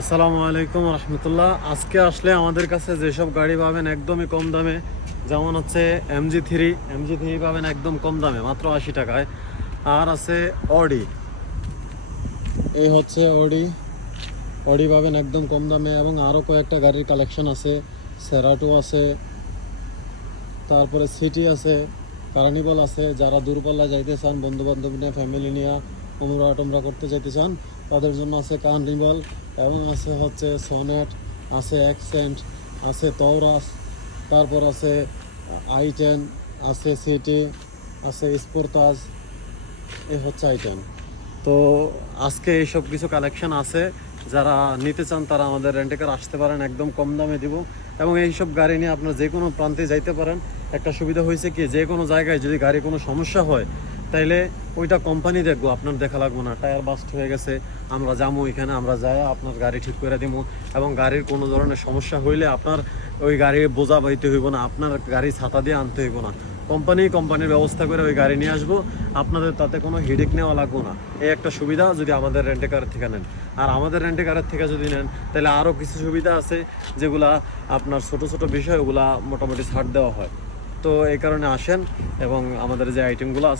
আসসালামু আলাইকুম রহমতুল্লাহ। আজকে আসলে আমাদের কাছে যেসব গাড়ি পাবেন একদমই কম দামে, যেমন হচ্ছে এমজি থ্রি এমজি থ্রি পাবেন একদম কম দামে, মাত্র আশি টাকায়। আর আছে অডি এই হচ্ছে অডি অডি পাবেন একদম কম দামে এবং আরও কয়েকটা গাড়ির কালেকশন আছে। সেরাটো আছে। তারপরে সিটি আছে। কার্নিভাল আছে। যারা দূরপাল্লা যাইতে চান বন্ধু বান্ধব নিয়ে ফ্যামিলি নিয়ে উমরা টমরা করতে যেতে চান, তাদের জন্য আছে কার্নিভাল এবং আছে হচ্ছে সনেট, আছে অ্যাকসেন্ট, আছে তওরাস তারপর আছে আই টেন আছে সিটি, আছে স্পোর্তাজ এই হচ্ছে আইটেম। তো আজকে এইসব কিছু কালেকশন আছে, যারা নিতে চান তারা আমাদের রেন্টেকার আসতে পারেন, একদম কম দামে দিব। এবং এইসব গাড়ি নিয়ে আপনার যে কোনো প্রান্তে যাইতে পারেন। একটা সুবিধা হয়েছে কি, যে কোনো জায়গায় যদি গাড়ি কোনো সমস্যা হয় তাইলে ওইটা কোম্পানি দেখব, আপনার দেখা লাগবো না। টায়ার বাস্ট হয়ে গেছে, আমরা যাব এখানে, আমরা যাই আপনার গাড়ি ঠিক করে দিব এবং গাড়ির কোনো ধরনের সমস্যা হইলে আপনার ওই গাড়ি বোঝা বাইতে হইব না, আপনার গাড়ি ছাতা দিয়ে আনতে হইব না। কোম্পানি কোম্পানির ব্যবস্থা করে ওই গাড়ি নিয়ে আসব, আপনাদের তাতে কোনো হিডিক নেওয়া লাগবে না। এই একটা সুবিধা যদি আমাদের রেন্টে কারের থেকে নেন। আর আমাদের রেন্টে কারের থেকে যদি নেন তাহলে আরও কিছু সুবিধা আছে, যেগুলা আপনার ছোট ছোট বিষয় ওগুলা মোটামুটি ছাড় দেওয়া হয়। তো এই কারণে আসেন, এবং আমাদের যে আইটেমগুলো আছে